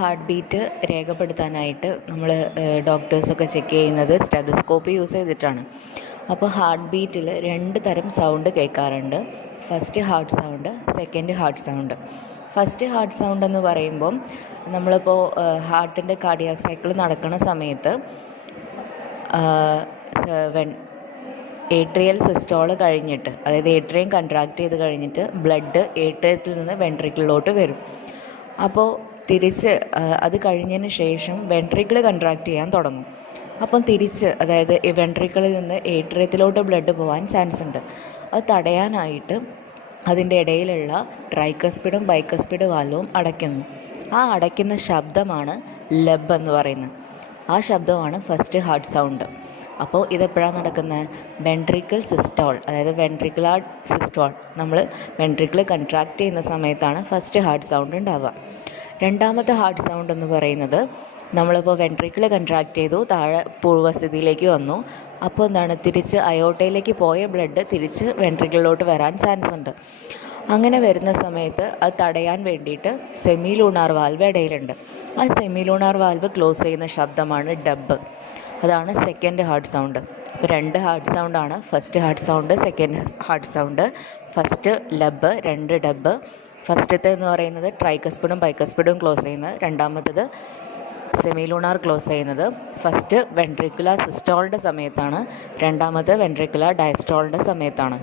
Heart beat രേഖപ്പെടുത്താനായിട്ട് നമ്മൾ ഡോക്ടേഴ്സൊക്കെ check ചെയ്യുന്നത് stethoscope use ചെയ്തിട്ടാണ്. അപ്പോൾ ഹാർട്ട് ബീറ്റിൽ 2 തരം സൗണ്ട് കേൾക്കാറുണ്ട്. First heart sound, second heart sound. First heart sound എന്ന് പറയുമ്പം നമ്മളിപ്പോൾ ഹാർട്ടിൻ്റെ കാർഡിയാക് സൈക്കിൾ നടക്കുന്ന സമയത്ത് ഏട്രിയൽ സിസ്റ്റോൾ കഴിഞ്ഞിട്ട്, അതായത് ഏട്രിയം കൺട്രാക്ട് ചെയ്ത് കഴിഞ്ഞിട്ട് ബ്ലഡ് ഏട്രിയത്തിൽ നിന്ന് വെൻട്രിക്കിളിലോട്ട് വരും. അപ്പോൾ തിരിച്ച് അത് കഴിഞ്ഞതിന് ശേഷം വെൻട്രിക്കിൾ കൺട്രാക്ട് ചെയ്യാൻ തുടങ്ങും. അപ്പം തിരിച്ച്, അതായത് ഈ വെൻട്രിക്കിളിൽ നിന്ന് ഏട്രിയത്തിലോട്ട് ബ്ലഡ് പോകാൻ ചാൻസ് ഉണ്ട്. അത് തടയാനായിട്ട് അതിൻ്റെ ഇടയിലുള്ള ട്രൈക്കസ്പിഡും ബൈക്കസ്പിഡ് വാൽവും അടയ്ക്കുന്നു. ആ അടയ്ക്കുന്ന ശബ്ദമാണ് ലബ് എന്ന് പറയുന്നത്. ആ ശബ്ദമാണ് ഫസ്റ്റ് ഹാർട്ട് സൗണ്ട്. അപ്പോൾ ഇതെപ്പോഴാണ് നടക്കുന്നത്? വെൻട്രിക്കിൾ സിസ്റ്റോൾ, അതായത് വെൻട്രിക്കുലാർ സിസ്റ്റോൾ, നമ്മൾ വെൻട്രിക്കിൾ കൺട്രാക്ട് ചെയ്യുന്ന സമയത്താണ് ഫസ്റ്റ് ഹാർട്ട് സൗണ്ട് ഉണ്ടാവുക. രണ്ടാമത്തെ ഹാർട്ട് സൗണ്ട് എന്ന് പറയുന്നത് നമ്മളിപ്പോൾ വെൻട്രിക്കിൾ കൺട്രാക്ട് ചെയ്തു, താഴെ പൂർവ്വസ്ഥിതിയിലേക്ക് വന്നു. അപ്പോൾ എന്താണ്, തിരിച്ച് അയോട്ടയിലേക്ക് പോയ ബ്ലഡ് തിരിച്ച് വെൻട്രിക്കിളിലോട്ട് വരാൻ ചാൻസ് ഉണ്ട്. അങ്ങനെ വരുന്ന സമയത്ത് അത് തടയാൻ വേണ്ടിയിട്ട് സെമി ലൂണാർ വാൽവ് ഇടയിലുണ്ട്. ആ സെമി ലൂണാർ വാൽവ് ക്ലോസ് ചെയ്യുന്ന ശബ്ദമാണ് ഡബ്. അതാണ് സെക്കൻഡ് ഹാർട്ട് സൗണ്ട്. അപ്പോൾ 2 ഹാർട്ട് സൗണ്ടാണ്. First heart sound, second heart sound. First lub, 2 dub. ഫസ്റ്റത്തെ എന്ന് പറയുന്നത് ട്രൈക്കസ്പിഡും ബൈക്കസ്പിഡും ക്ലോസ് ചെയ്യുന്നത്. രണ്ടാമത്തത് സെമി ലൂണാർ ക്ലോസ് ചെയ്യുന്നത്. ഫസ്റ്റ് വെൻട്രിക്കുലാർ സിസ്റ്റോളിൻ്റെ സമയത്താണ്, രണ്ടാമത് വെൻട്രിക്കുലാർ ഡയസ്റ്റോളിൻ്റെ സമയത്താണ്.